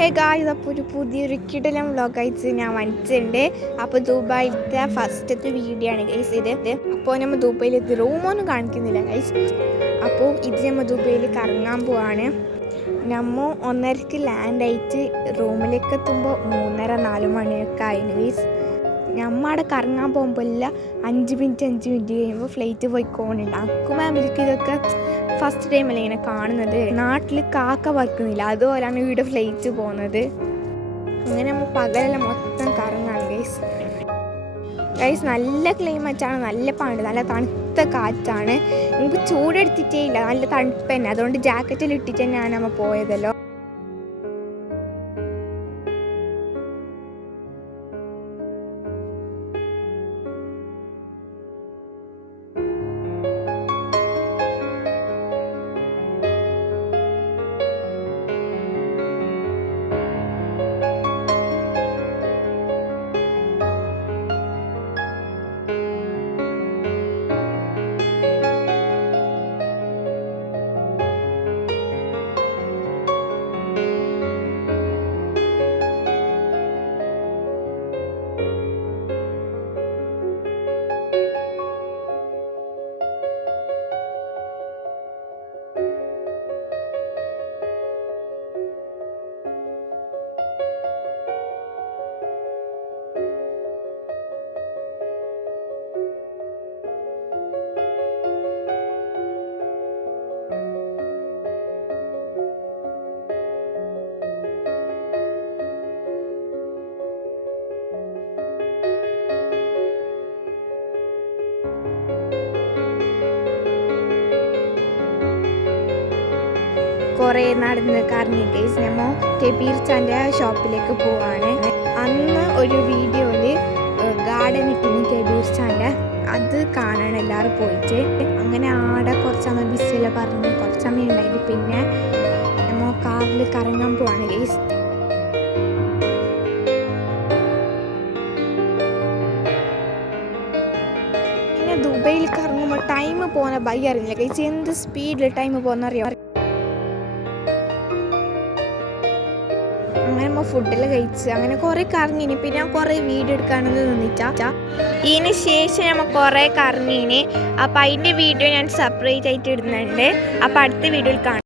Hey guys അപ്പോൾ ഒരു പുതിയൊരു കിടലം വ്ളോഗ് അയച്ച് ഞാൻ വന്നിട്ടുണ്ട്. അപ്പോൾ ദുബായിലത്തെ ഫസ്റ്റത്തെ വീഡിയോ ആണ് ഗൈസ് ഇത് ഇത് അപ്പോൾ നമ്മൾ ദുബായിലെത്തി റൂമൊന്നും കാണിക്കുന്നില്ല ഗൈസ് അപ്പോൾ ഇത് നമ്മൾ ദുബായിൽ കറങ്ങാൻ പോവാണ്. നമ്മ ഒന്നരക്ക് ലാൻഡ് ആയിട്ട് റൂമിലേക്ക് എത്തുമ്പോൾ മൂന്നര നാല് മണിയൊക്കെ ആയിരുന്നു ഗൈസ് നമ്മ അവിടെ കറങ്ങാൻ പോകുമ്പോൾ അഞ്ച് മിനിറ്റ് അഞ്ച് മിനിറ്റ് കഴിയുമ്പോൾ ഫ്ലൈറ്റ് പോയിക്കോണ്ടുണ്ട് അക്കും ഫാമിലിക്ക് ഇതൊക്കെ ഫസ്റ്റ് ടൈമല്ലേ ഇങ്ങനെ കാണുന്നത്? നാട്ടിൽ കാക്ക പറക്കുന്നില്ല അതുപോലെയാണ് ഇവിടെ ഫ്ലൈറ്റ് പോകുന്നത്. അങ്ങനെ നമ്മൾ പകലെല്ലാം മൊത്തം കറങ്ങാണ് ഗൈസ് ഗൈസ് നല്ല ക്ലൈമറ്റാണ് നല്ല പാണ്ട് നല്ല തണുത്ത കാറ്റാണ്. നമുക്ക് ചൂടെടുത്തിട്ടേ ഇല്ല. നല്ല തണുപ്പ് തന്നെ. അതുകൊണ്ട് ജാക്കറ്റിൽ ഇട്ടിട്ട് തന്നെയാണ് നമ്മൾ പോയതല്ലോ. കുറേ നടന്ന് കറങ്ങി ഗൈസ് നമ്മ കെബീർ ചാന്റെ ഷോപ്പിലേക്ക് പോവാണ്. അന്ന് ഒരു വീഡിയോയിൽ ഗാർഡൻ ഇട്ടിന് കെബീർ ചാന്റെ. അത് കാണാൻ എല്ലാവരും പോയിട്ട്. അങ്ങനെ ആടെ കുറച്ച് സമയം ബിസ്സിലെ പറഞ്ഞ് കുറച്ച് സമയം ഉണ്ടായിട്ട് പിന്നെ നമ്മ കാറിൽ കറങ്ങാൻ പോവാണ് ഗൈസ് ദുബൈയിൽ കറങ്ങുമ്പോൾ ടൈം പോകുന്ന ബൈ അറിഞ്ഞില്ല. കഴിച്ച് എന്ത് സ്പീഡിൽ ടൈം പോകുന്ന അറിയാം? അങ്ങനെ നമ്മൾ ഫുഡെല്ലാം കഴിച്ച് അങ്ങനെ കുറേ കറങ്ങിനി പിന്നെ ഞാൻ കുറേ വീഡിയോ എടുക്കാനൊന്നും നിന്നിട്ടാ ഇതിന് ശേഷം നമ്മൾ കുറേ കറങ്ങിനി അപ്പം അതിന്റെ വീഡിയോ ഞാൻ സെപ്പറേറ്റ് ആയിട്ട് ഇടുന്നുണ്ട്. അപ്പം അടുത്ത വീഡിയോയിൽ കാണാം.